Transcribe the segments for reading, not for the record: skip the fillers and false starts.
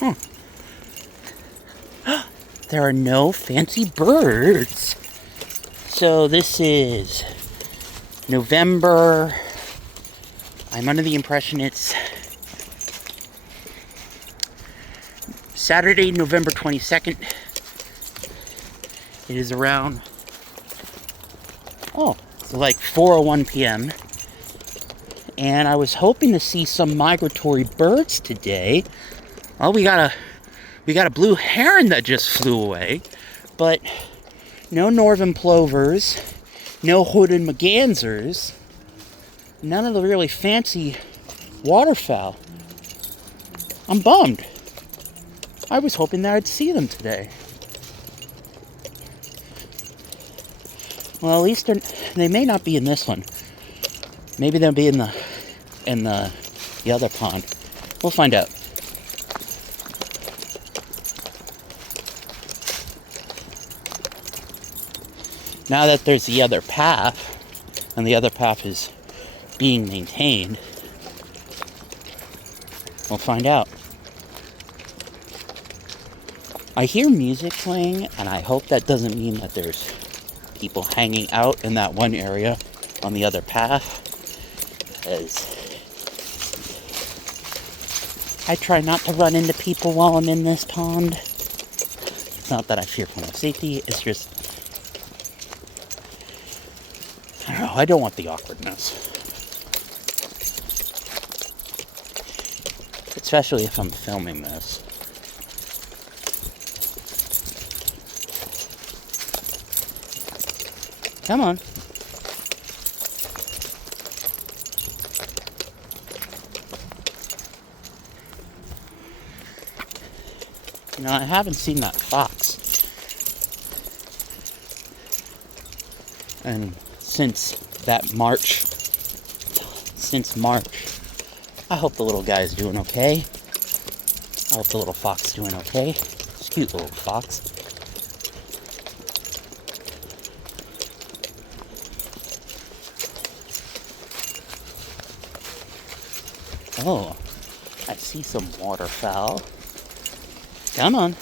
Huh. There are no fancy birds. So this is November. I'm under the impression it's Saturday, November 22nd. It is around, it's like 4:01 p.m. And I was hoping to see some migratory birds today. Well, we got a blue heron that just flew away, but no northern plovers, no hooded mergansers, none of the really fancy waterfowl. I'm bummed. I was hoping that I'd see them today. Well, at least they may not be in this one. Maybe they'll be in the other pond. We'll find out. Now that there's the other path, and the other path is being maintained, we'll find out. I hear music playing, and I hope that doesn't mean that there's people hanging out in that one area on the other path, as I try not to run into people while I'm in this pond. It's not that I fear for my safety, it's just, I don't know, I don't want the awkwardness. Especially if I'm filming this. Come on. You know, I haven't seen that fox. And since March, I hope the little guy's doing okay. I hope the little fox doing okay. It's a cute little fox. Oh, I see some waterfowl. Come on.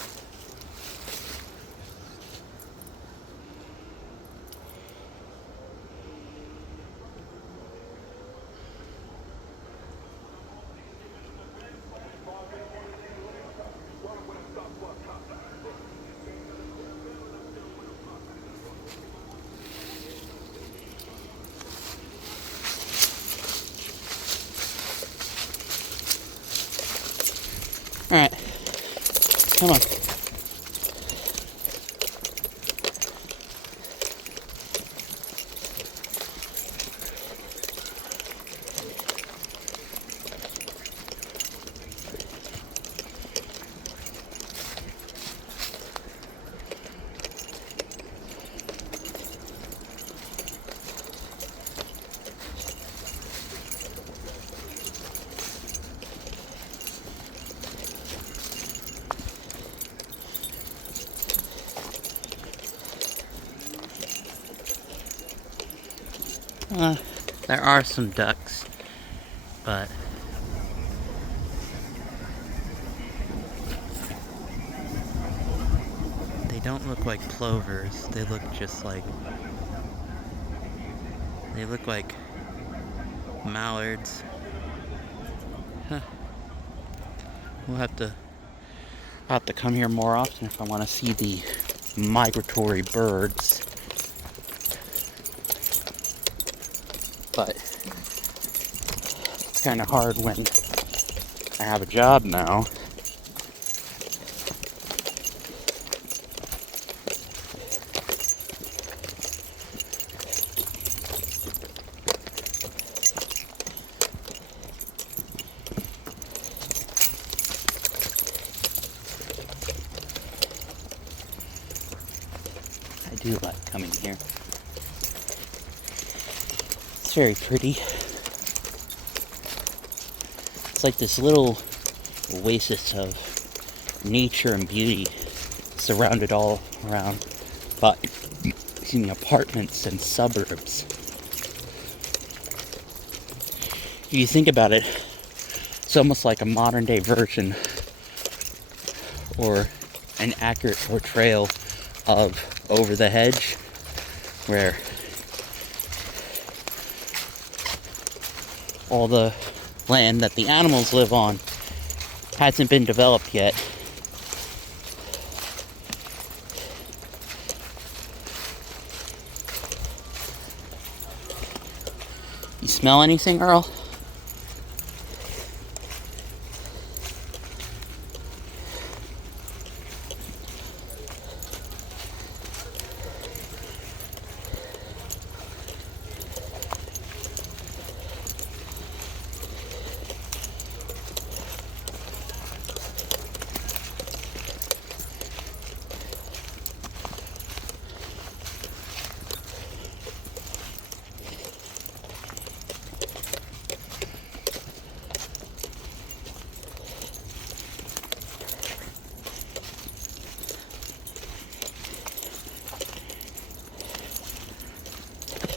All right, come on. There are some ducks, but they don't look like plovers. They look like mallards. Huh. I'll have to come here more often if I want to see the migratory birds. But it's kind of hard when I have a job now. I do like coming here. It's very pretty. It's like this little oasis of nature and beauty surrounded all around by apartments and suburbs. If you think about it, it's almost like a modern day version or an accurate portrayal of Over the Hedge, where all the land that the animals live on hasn't been developed yet. You smell anything, Earl?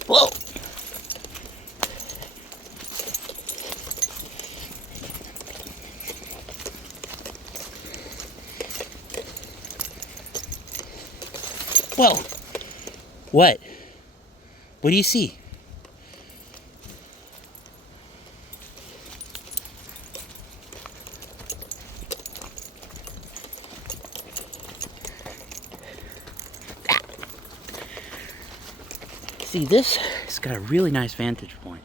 Whoa! Whoa! What? What do you see? See, this has got a really nice vantage point.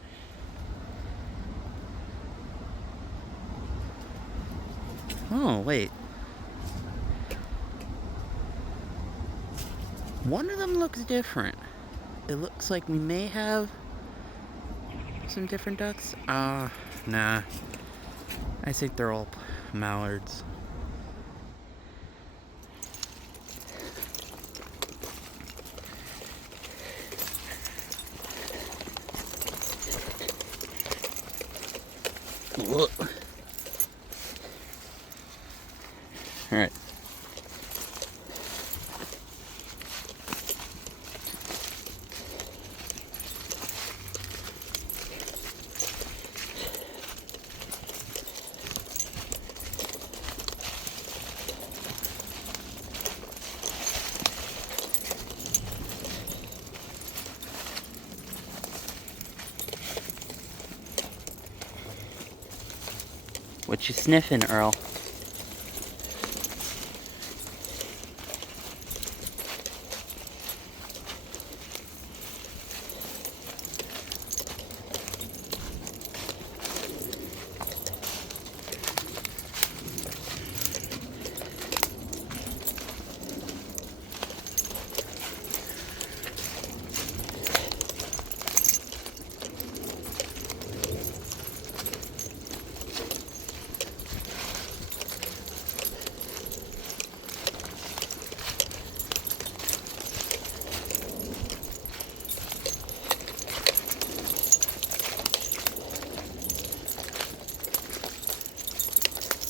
Oh, wait. One of them looks different. It looks like we may have some different ducks. Nah. I think they're all mallards. All right. What you sniffing, Earl?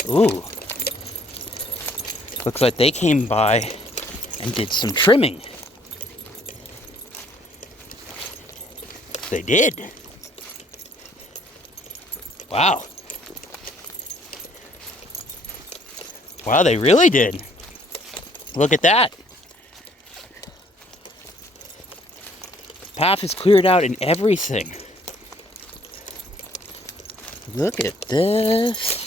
Ooh. Looks like they came by and did some trimming. They did. Wow. Wow, they really did. Look at that. Path is cleared out and everything. Look at this.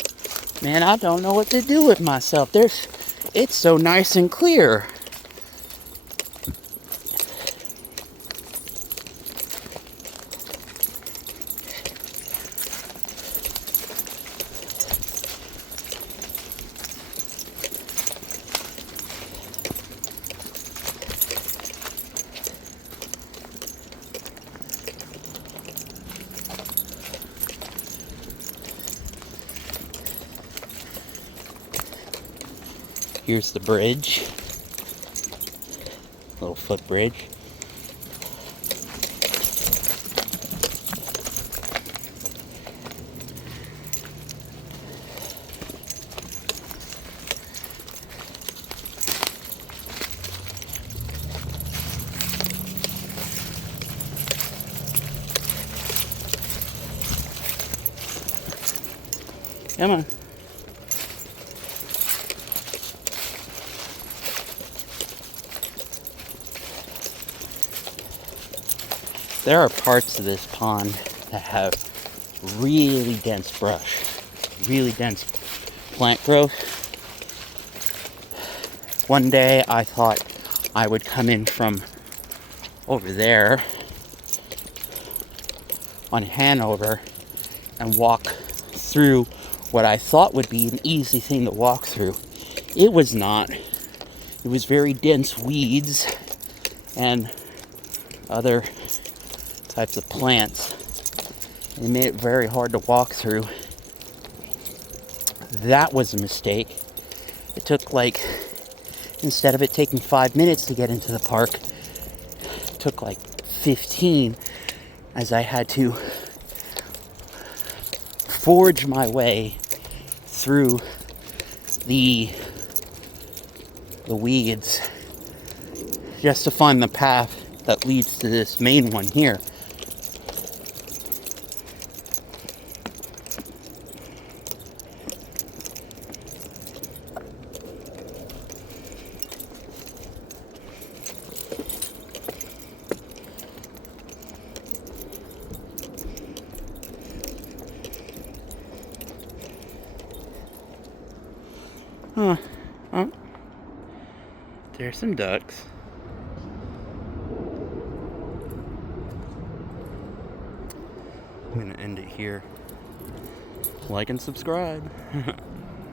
Man, I don't know what to do with myself. It's so nice and clear. Here's the bridge. Little footbridge. Come on. There are parts of this pond that have really dense brush, really dense plant growth. One day I thought I would come in from over there on Hanover and walk through what I thought would be an easy thing to walk through. It was not. It was very dense weeds and other types of plants. It made it very hard to walk through. That was a mistake. It took instead of it taking 5 minutes to get into the park, it took 15, as I had to forge my way through the weeds just to find the path that leads to this main one here. Huh. Oh. There's some ducks. I'm gonna end it here. Like and subscribe.